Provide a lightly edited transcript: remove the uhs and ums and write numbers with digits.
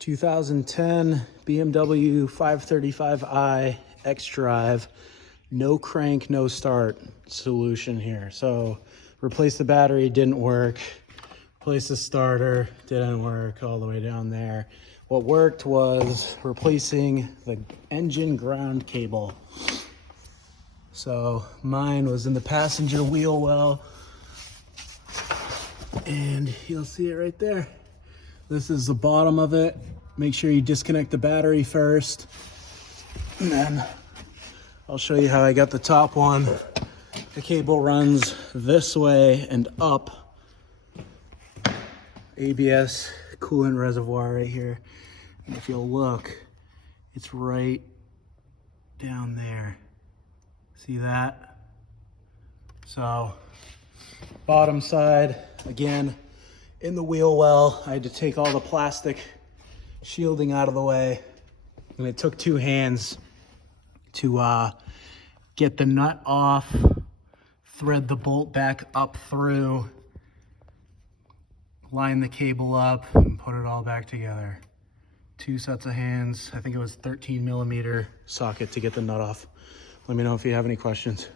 2010 BMW 535i XDrive, no crank, no start solution here. So replace the battery, didn't work. Replace the starter, didn't work all the way down there. What worked was replacing the engine ground cable. So mine was in the passenger wheel well, and you'll see it right there. This is the bottom of it. Make sure you disconnect the battery first, and then I'll show you how I got the top one. The cable runs this way and up. ABS coolant reservoir right here. And if you'll look, it's right down there. See that? So, bottom side, again, in the wheel well, I had to take all the plastic shielding out of the way. And it took two hands to get the nut off, thread the bolt back up through, line the cable up, and put it all back together. Two sets of hands. I think it was 13 millimeter socket to get the nut off. Let me know if you have any questions.